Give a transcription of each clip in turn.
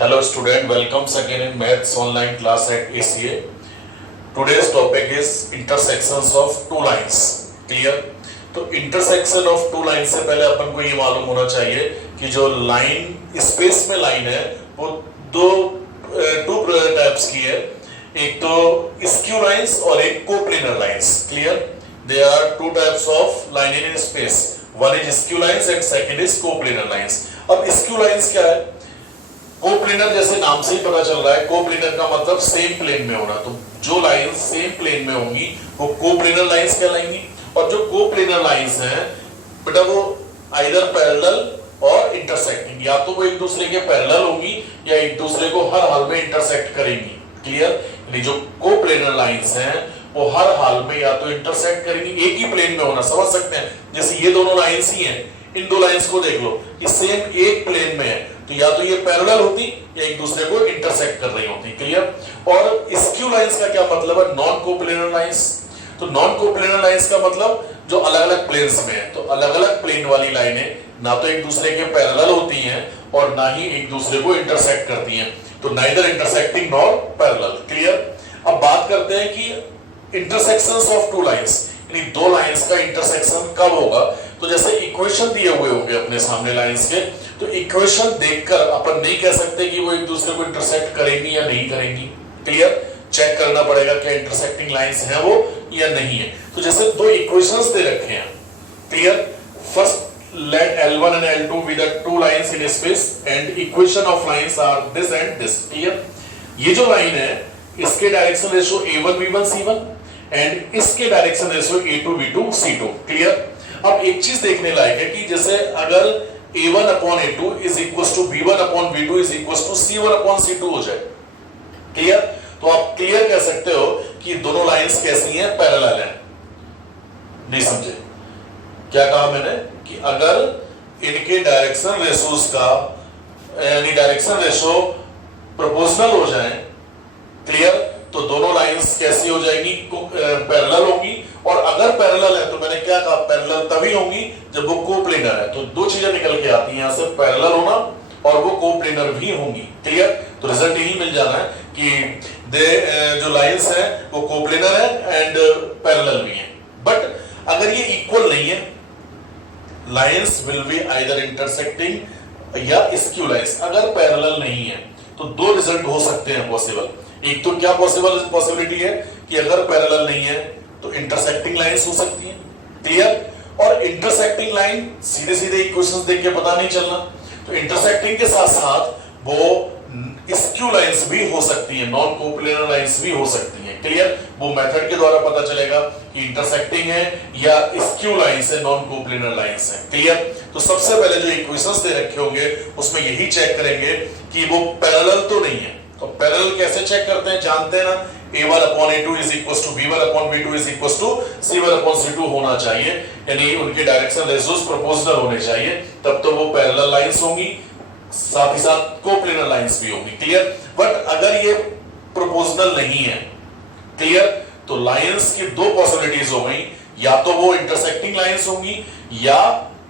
Hello student, welcome again in Maths online class at ACA. Today's topic is intersections of two lines. Clear? तो intersection of to line से पहले अपन को ये मालूम होना चाहिए कि जो लाइन स्पेस में लाइन है वो टू टाइप्स की है, एक तो स्क्यू लाइंस और एक coplanar lines. Clear? They are two types of line in space. One is skew lines and second is coplanar lines. अब स्क्यू लाइंस क्या है? कोप्लेनर जैसे नाम से ही पता चल रहा है, कोप्लेनर का मतलब सेम प्लेन में होना. तो जो लाइन सेम प्लेन में होंगी वो कोप्लेनर लाइंस कहलाएंगी. और जो कोप्लेनर लाइंस हैं बेटा वो आइदर पैरेलल और इंटरसेक्टिंग, या तो वो एक दूसरे के पैरेलल होंगी या एक दूसरे को हर हाल में इंटरसेक्ट करेंगी. क्लियर? यानी जो कोप्लेनर लाइंस हैं वो हर हाल में या तो इंटरसेक्ट करेंगी, एक ही प्लेन में होना. समझ सकते हैं? जैसे ये दोनों लाइंस ही हैं, इन दो लाइंस को देख लो, ये सेम एक प्लेन में है, तो या तो ये पैरेलल होती या एक दूसरे को इंटरसेक्ट कर रही होती. क्लियर? और स्क्यू लाइंस का क्या मतलब है? Non coplanar lines. तो नॉन कोप्लेनर लाइंस का मतलब जो अलग अलग प्लेन्स में है. तो अलग अलग प्लेन वाली लाइनें ना तो एक दूसरे के पैरेलल होती हैं और ना ही एक दूसरे को इंटरसेक्ट करती हैं. तो neither intersecting nor parallel. Clear? अब बात करते हैं कि इंटरसेक्शंस ऑफ टू लाइंस, यानी दो लाइंस का इंटरसेक्शन कब होगा. तो जैसे इक्वेशन दिए हुए होंगे अपने सामने लाइंस के, तो इक्वेशन देखकर अपन नहीं कह सकते कि वो एक दूसरे को इंटरसेक्ट करेंगी या नहीं करेंगी. क्लियर? चेक करना पड़ेगा क्या इंटरसेक्टिंग लाइंस है वो या नहीं है. तो जैसे दो इक्वेशंस दे रखे हैं. Clear? First let L1 and L2 be the two lines in space and equation of lines are this and this. Clear? ये जो लाइन है इसके direction ratio A1 B1 C1 and इसके direction ratio A2 B2 C2. Clear? अब एक चीज देखने लायक है कि जैसे अगर A1 upon A2 is equals to B1 upon B2 is equals to C1 upon C2 हो जाए. क्लियर? तो आप क्लियर कह सकते हो कि दोनों लाइंस कैसी हैं? पैरेलल हैं. नहीं समझे क्या कहा मैंने? कि अगर इनके डायरेक्शन रेशियोज का यानी डायरेक्शन रेशियो प्रोपोर्शनल हो जाए, क्लियर, तो दोनों लाइंस कैसी हो जाएंगी? पैरेलल होंगी. और अगर पैरेलल है तो मैंने क्या कहा? पैरेलल तभी होंगी जब वो कोप्लेनर है. तो दो चीजें निकल के आती हैं यहां से, पैरेलल होना और वो कोप्लेनर भी होंगी. क्लियर? तो रिजल्ट यही मिल जाना है कि जो लाइंस है वो कोप्लेनर है एंड पैरेलल भी है. बट अगर ये इक्वल नहीं है, lines will be either intersecting या स्क्यू लाइंस. अगर पैरेलल नहीं है तो दो रिजल्ट हो सकते हैं पॉसिबल. एक तो क्या पॉसिबिलिटी है कि अगर पैरेलल नहीं है तो इंटरसेक्टिंग लाइंस हो सकती है. क्लियर? और इंटरसेक्टिंग लाइन सीधे सीधे इक्वेशंस देख के पता नहीं चलना. तो इंटरसेक्टिंग के साथ साथ वो स्क्यू लाइंस भी हो सकती है, नॉन कोप्लेनर लाइंस भी हो सकती हैं. क्लियर? वो मेथड के द्वारा पता चलेगा कि इंटरसेक्टिंग है या स्क्यू लाइंस है, नॉन कोप्लेनर लाइंस है. क्लियर? तो सबसे पहले जो इक्वेशंस दे रखे होंगे उसमें यही चेक करेंगे कि वो पैरेलल तो नहीं है. तो पैरेलल कैसे चेक करते हैं? जानते हैं ना, A1 upon A2 is equals to B1 upon B2 is equals to C1 upon C2 होना चाहिए, यानी उनके डायरेक्शन रेशियोज प्रोपोर्शनल होने चाहिए, तब तो वो पैरेलल लाइंस होंगी, साथ ही साथ कोप्लेनर लाइंस भी होंगी. क्लियर? बट अगर ये प्रोपोर्शनल नहीं है, क्लियर, तो लाइंस की दो पॉसिबिलिटीज हो गई, या तो वो इंटरसेक्टिंग लाइंस होंगी या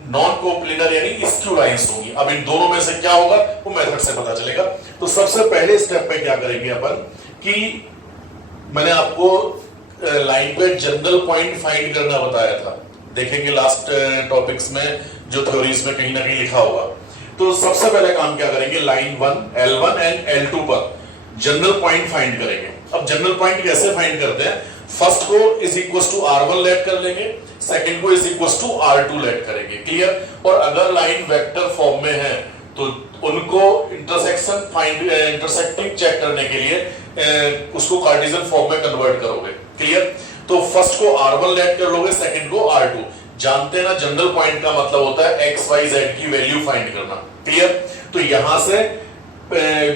नॉन कोप्लेनर यानी स्क्यू लाइंस होंगी. अब इन दोनों में से क्या होगा वो मेथड से पता चलेगा. तो सबसे पहले स्टेप पे क्या करेंगे अपन कि मैंने आपको लाइन पे जनरल पॉइंट फाइंड करना बताया था. देखेंगे लास्ट टॉपिक्स में जो थ्योरीज में कहीं ना कहीं लिखा होगा. तो सबसे पहले काम क्या करेंगे? लाइन 1 L1 एंड L2 पर जनरल पॉइंट फाइंड करेंगे. अब जनरल पॉइंट कैसे फाइंड करते हैं? फर्स्ट को is equals to R1 late कर लेंगे, सेकंड को is equals to R2 let करेंगे. क्लियर? और अगर लाइन वेक्टर फॉर्म में है तो उनको इंटरसेक्शन फाइंड इंटरसेक्टिंग चेक करने के लिए उसको कार्टेशियन फॉर्म में कन्वर्ट करोगे. क्लियर? तो फर्स्ट को R1 लेट कर लोगे, सेकंड को R2. जानते हैं ना जनरल पॉइंट का मतलब होता है x y z की वैल्यू फाइंड करना. क्लियर? तो यहां से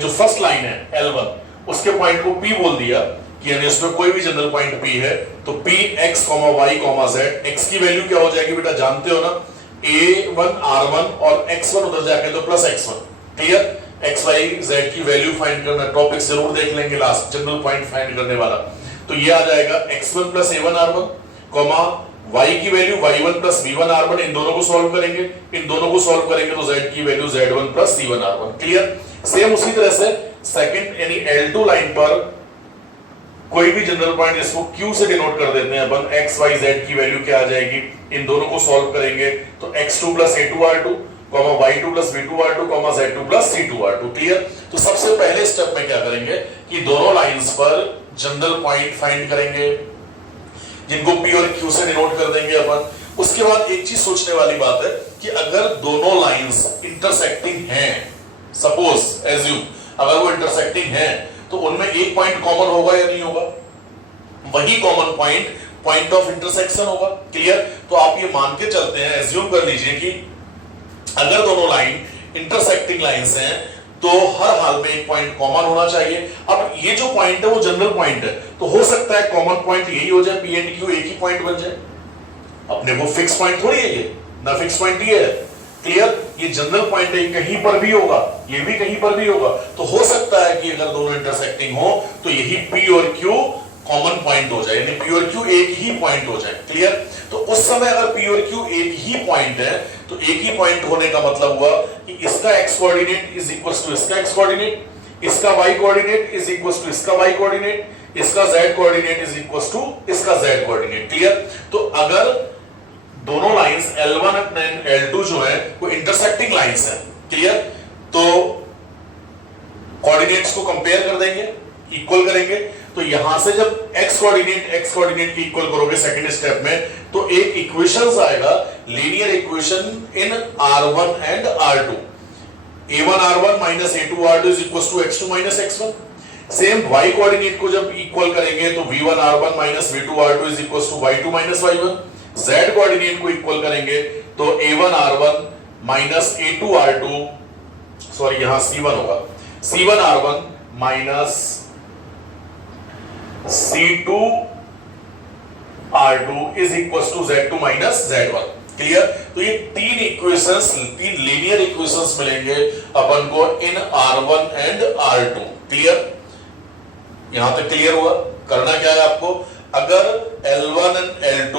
जो फर्स्ट लाइन है L1 उसके पॉइंट को P बोल दिया कि यानी उसमें कोई भी जनरल पॉइंट P है तो P x, y, z. x की वैल्यू क्या हो जाएगी बेटा? जानते हो ना, A1 R1 और x1 उधर जाके तो plus x1. Clear? x y z की वैल्यू फाइंड करना, टॉपिक जरूर देख लेंगे लास्ट जनरल पॉइंट फाइंड करने वाला. तो ये आ जाएगा x1 plus A1 R1 comma y की value y1 plus b1 R1. इन दोनों को सॉल्व करेंगे, इन दोनों को सॉल्व करेंगे तो z की value z1 plus c1 R1. Clear? Same उसी तरह से सेकंड यानी L2 लाइन पर कोई भी जनरल पॉइंट जिसको Q से डिनोट कर देते हैं अपन, x y z की वैल्यू क्या आ जाएगी, इन दोनों को सॉल्व करेंगे तो x2 plus a2r2, y2 plus v2r2, z2 plus c2r2। Clear? तो सबसे पहले स्टेप में क्या करेंगे कि दोनों लाइंस पर जनरल पॉइंट फाइंड करेंगे जिनको P और Q से डिनोट कर देंगे अपन। उसके बाद एक चीज सोचने वाली बात है कि अगर दोनों लाइंस इंटरसेक्टिंग हैं, सपोज एज्यूम अगर वो इंटरसेक्टिंग हैं, तो उनमें एक पॉइंट कॉमन होगा या नहीं होगा? वही common point point of intersection होगा। क्लियर? तो आप ये मान के चलते हैं, एज्यूम कर लीजिए कि अगर दोनों लाइन इंटरसेक्टिंग लाइंस हैं तो हर हाल में एक पॉइंट कॉमन होना चाहिए। अब ये जो पॉइंट है वो जनरल पॉइंट है, तो हो सकता है कॉमन पॉइंट यही हो जाए, P एंड Q एक ही पॉइंट बन जाए। अपने को फिक्स पॉइंट थोड़ी है ये, ना फिक्स पॉइंट ये है। क्लियर? ये जनरल पॉइंट है, कहीं पर भी होगा, ये भी कहीं पर भी होगा। तो हो सकता है कि अगर दोनों इंटरसेक्टिंग हो तो यही P और Q कॉमन पॉइंट हो जाए, यानी P और Q एक ही पॉइंट हो जाए। क्लियर? तो उस समय अगर P और Q एक ही पॉइंट है तो एक ही पॉइंट होने का मतलब हुआ कि इसका x coordinate is equals to इसका x कोऑर्डिनेट, इसका y coordinate is equals to इसका y कोऑर्डिनेट, इसका z coordinate is equals to इसका z कोऑर्डिनेट। क्लियर? तो अगर दोनों लाइंस L1 एंड L2 जो है वो इंटरसेक्टिंग लाइंस हैं, क्लियर, तो कोऑर्डिनेट्स को कंपेयर कर देंगे, इक्वल करेंगे। तो यहां से जब x कोऑर्डिनेट की इक्वल करोगे सेकंड स्टेप में, तो एक इक्वेशंस आएगा, linear equation in R1 and R2, a1r1 minus a2r2 is equals to x2 minus x1। Same y coordinate को जब इक्वल करेंगे तो v1r1 minus v2r2 is equals to y2 minus y1। z coordinate को equal करेंगे तो a1r1 minus a2r2, sorry यहां c1 होगा, c1r1 minus c2r2 is equals to z2 minus z1। Clear? तो ये तीन इक्वेशंस, तीन लीनियर इक्वेशंस मिलेंगे अपन को इन R1 एंड R2। क्लियर? यहां तक क्लियर हुआ? करना क्या है आपको, अगर L1 and L2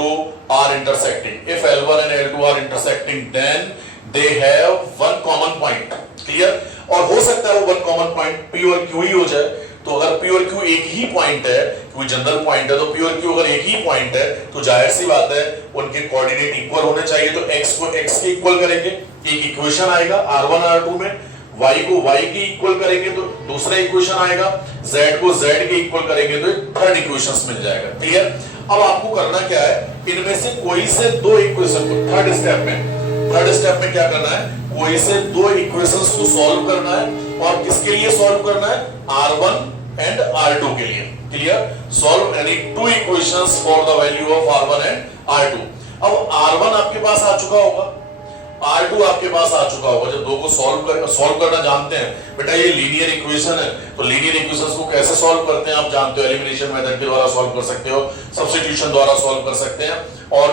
are intersecting, if L1 and L2 are intersecting, then they have one common point। Clear? और हो सकता है वो वन कॉमन पॉइंट P और Q ही हो जाए। तो अगर P और Q एक ही पॉइंट है, कोई जनरल पॉइंट है, तो P और Q अगर एक ही पॉइंट है तो जाहिर सी बात है उनके कोऑर्डिनेट इक्वल होने चाहिए। तो x को x के इक्वल करेंगे, एक इक्वेशन आएगा R1 R2 में, y को y के इक्वल करेंगे तो दूसरा इक्वेशन आएगा, z को z के इक्वल करेंगे तो थर्ड इक्वेशन मिल जाएगा। क्लियर? अब आपको करना क्या है, इनमें से कोई से दो इक्वेशन को थर्ड स्टेप में क्या करना है, कोई से दो इक्वेशंस को सॉल्व करना है। और किसके लिए सॉल्व करना है, R1 एंड R2 के लिए। Clear? Solve any two equations for the value of R1 and R2। अब R1 आपके पास आ चुका होगा, R2 आपके पास आ चुका होगा। जब दो को सॉल्व करना जानते हैं, बेटा ये लीनियर इक्वेशन है, तो लीनियर इक्वेशंस को कैसे सॉल्व करते हैं आप जानते हो, एलिमिनेशन मेथड के द्वारा सॉल्व कर सकते हो, सब्स्टिट्यूशन द्वारा सॉल्व कर सकते हैं, और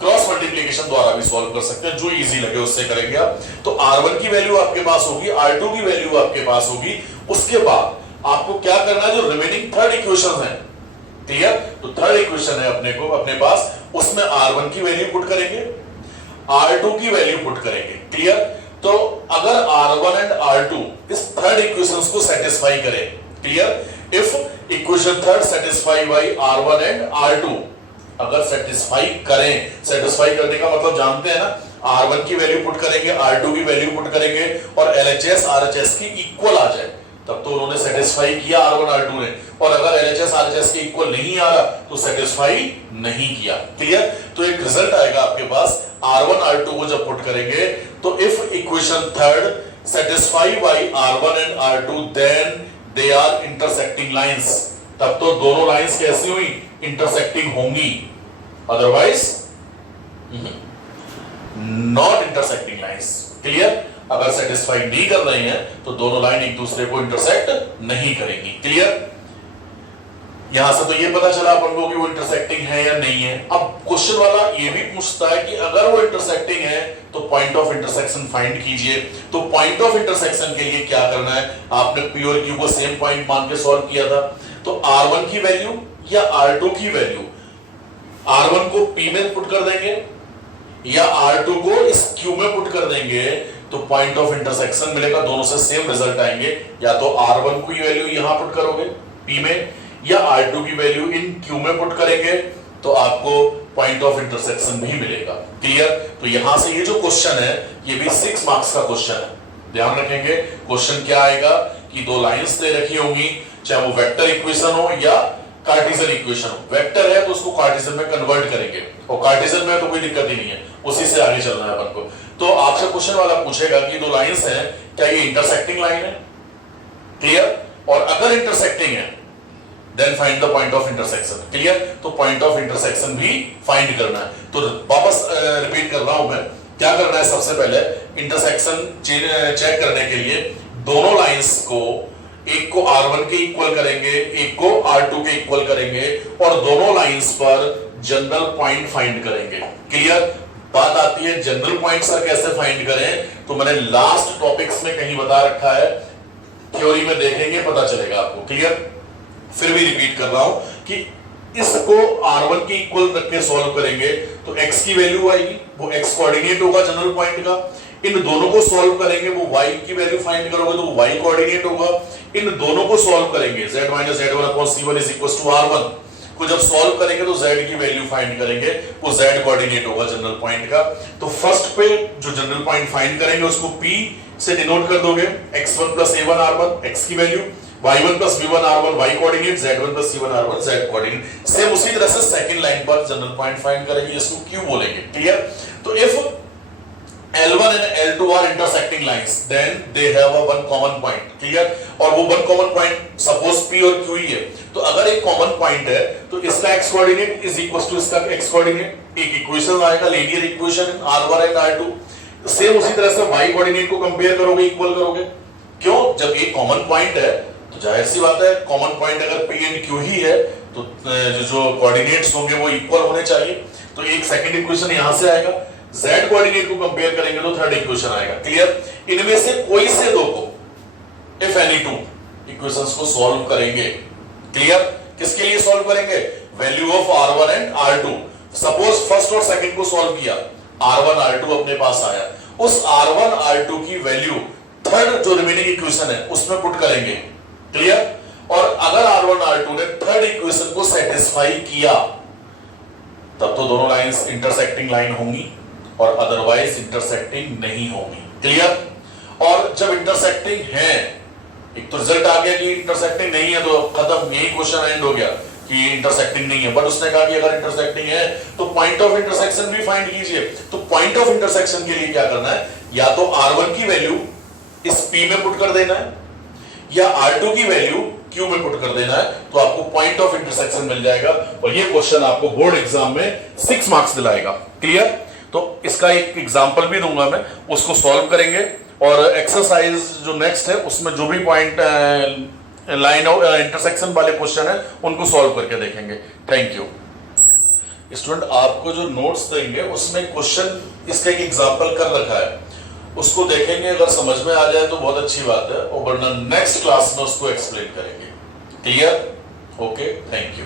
क्रॉस मल्टीप्लिकेशन द्वारा भी सॉल्व कर सकते हैं, जो इजी लगे उससे करेंगे आप। तो R1 की वैल्यू आपके पास होगी, R2 की वैल्यू आपके पास होगी। उसके बाद आपको क्या करना है, जो रिमेनिंग थर्ड इक्वेशन है, क्लियर, तो थर्ड इक्वेशन है अपने पास, उसमें R1 की वैल्यू पुट करेंगे, R2 की वैल्यू पुट करेंगे। क्लियर? तो अगर R1 एंड R2 इस थर्ड इक्वेशंस को सेटिस्फाई करें, clear, if equation third satisfy by R1 and R2, अगर सेटिस्फाई करें, सेटिस्फाई करने का मतलब जानते हैं ना, R1 की वैल्यू पुट करेंगे, R2 की वैल्यू पुट करेंगे और LHS RHS की इक्वल आ जाए, तब तो उन्होंने सेटिस्फाई किया R1 R2 ने। और अगर LHS RHS के इक्वल नहीं आ रहा तो सेटिस्फाई नहीं किया। क्लियर? तो एक रिजल्ट आएगा आपके पास, R1 R2 को जब पुट करेंगे तो if equation third satisfy by R1 and R2 then they are intersecting lines. तब तो दोनों लाइंस कैसी हुई, इंटरसेक्टिंग होंगी, otherwise not intersecting lines. Clear? अगर सेटिस्फाई नहीं कर रही हैं तो दोनों लाइन एक दूसरे को इंटरसेक्ट नहीं करेंगी। क्लियर? यहां से तो ये पता चला अपन को कि वो इंटरसेक्टिंग है या नहीं है। अब क्वेश्चन वाला ये भी पूछता है कि अगर वो इंटरसेक्टिंग है तो पॉइंट ऑफ इंटरसेक्शन फाइंड कीजिए। तो पॉइंट ऑफ इंटरसेक्शन के लिए क्या करना है, आपने P और Q को सेम पॉइंट मान के सॉल्व किया था, तो R1 की वैल्यू या R2 की वैल्यू, R1 को P में पुट कर देंगे या R2 को इस Q में पुट कर देंगे, तो पॉइंट ऑफ इंटरसेक्शन मिलेगा, दोनों से सेम रिजल्ट आएंगे। या तो R1 की वैल्यू यहां पुट करोगे P में, या R2 की वैल्यू इन Q में पुट करेंगे तो आपको पॉइंट ऑफ इंटरसेक्शन भी मिलेगा। क्लियर? तो यहां से ये जो क्वेश्चन है ये भी 6 मार्क्स का क्वेश्चन है। ध्यान रखेंगे क्वेश्चन क्या आएगा कि दो लाइंस दे रखी होंगी, चाहे वो वेक्टर इक्वेशन हो या कार्टेशियन इक्वेशन हो। वेक्टर है तो उसको कार्टेशियन में कन्वर्ट करेंगे, और कार्टेशियन में तो कोई दिक्कत ही नहीं है, उसी से आगे चलना है अपन को। तो आपसे क्वेश्चन वाला पूछेगा कि दो लाइंस हैं, क्या ये इंटरसेक्टिंग लाइन है? क्लियर? और अगर इंटरसेक्टिंग है then find the point of intersection. Clear? तो पॉइंट ऑफ इंटरसेक्शन भी फाइंड करना है। तो वापस रिपीट कर रहा हूं मैं, क्या करना है? सबसे पहले इंटरसेक्शन चेक करने के लिए दोनों लाइंस को, एक को R1 के इक्वल करेंगे, एक को R2 के इक्वल करेंगे, और दोनों लाइंस पर जनरल पॉइंट फाइंड करेंगे। क्लियर? बात आती है जनरल पॉइंट सर कैसे फाइंड करें, तो मैंने लास्ट टॉपिक्स में कहीं बता रखा है, थ्योरी में देखेंगे पता चलेगा आपको। क्लियर? फिर भी रिपीट कर रहा हूं कि इसको R1 के इक्वल रख के सॉल्व करेंगे तो x की वैल्यू आएगी, वो x कोऑर्डिनेट होगा जनरल पॉइंट का। इन दोनों को सॉल्व करेंगे, वो y की वैल्यू फाइंड करोगे तो वो y कोऑर्डिनेट होगा। इन दोनों को सॉल्व करेंगे, z - z1/c1 = R1 को जब सॉल्व करेंगे तो z की वैल्यू फाइंड करेंगे, वो z कोऑर्डिनेट होगा जनरल पॉइंट का। तो फर्स्ट पे जो जनरल पॉइंट फाइंड करेंगे उसको p से डिनोट कर दोगे, x1 + a1 R1 x की value, y1 + b1 R1 y coordinate, z1 + c1 R1 z coordinate. Same उसी तरह से सेकंड लाइन पर जनरल पॉइंट फाइंड करेंगे, जिसको q बोलेंगे। क्लियर? तो if L1 and L2 are intersecting lines, then they have a one common point. Clear? और वो one common point suppose P और Q ही है, तो अगर एक कॉमन पॉइंट है तो इसका x coordinate is equal to इसका x कोऑर्डिनेट, एक इक्वेशन आएगा, linear equation R1 and R2। Same उसी तरह से y कोऑर्डिनेट को कंपेयर करोगे, इक्वल करोगे। क्यों? जब एक कॉमन पॉइंट है तो जाहिर सी बात है, कॉमन पॉइंट अगर P एंड Q ही है तो जो कोऑर्डिनेट्स होंगे वो इक्वल होने चाहिए। तो एक सेकंड इक्वेशन यहां से आएगा, z कोऑर्डिनेट को कंपेयर करेंगे तो थर्ड इक्वेशन आएगा। क्लियर? इनमें से कोई से दो को, इफ एनी टू इक्वेशंस को सॉल्व करेंगे। क्लियर? किसके लिए सॉल्व करेंगे? Value of R1 and R2। Suppose first और सेकंड को सॉल्व किया, R1 R2 अपने पास आया, उस R1 R2 की वैल्यू थर्ड जो रिमेनिंग इक्वेशन है उसमें पुट करेंगे। क्लियर? और अगर R1 R2 ने थर्ड इक्वेशन को सेटिस्फाई किया तब तो दोनों लाइंस इंटरसेक्टिंग लाइन होंगी, और अदरवाइज इंटरसेक्टिंग नहीं होगी। क्लियर? और जब इंटरसेक्टिंग है, एक तो रिजल्ट आ गया कि इंटरसेक्टिंग नहीं है तो खत्म, यही क्वेश्चन एंड हो गया कि इंटरसेक्टिंग नहीं है। बट उसने कहा कि अगर इंटरसेक्टिंग है तो पॉइंट ऑफ इंटरसेक्शन भी फाइंड कीजिए। तो पॉइंट ऑफ इंटरसेक्शन के लिए क्या करना है? या तो R1 की वैल्यू इस P में पुट कर देना है, या R2 की वैल्यू Q में पुट कर देना है, तो आपको पॉइंट ऑफ इंटरसेक्शन मिल जाएगा। और ये क्वेश्चन आपको बोर्ड एग्जाम में 6 मार्क्स दिलाएगा। क्लियर? तो इसका एक एग्जांपल भी दूंगा मैं, उसको सॉल्व करेंगे, और एक्सरसाइज जो नेक्स्ट है उसमें जो भी पॉइंट लाइन इंटरसेक्शन वाले क्वेश्चन है उनको सॉल्व करके देखेंगे। Thank you student. आपको जो नोट्स देंगे उसमें क्वेश्चन इसका एक एग्जांपल कर रखा है, उसको देखेंगे, अगर समझ में आ जाए तो बहुत अच्छी बात है, और वरना नेक्स्ट क्लास में उसको एक्सप्लेन करेंगे। क्लियर? Okay, thank you.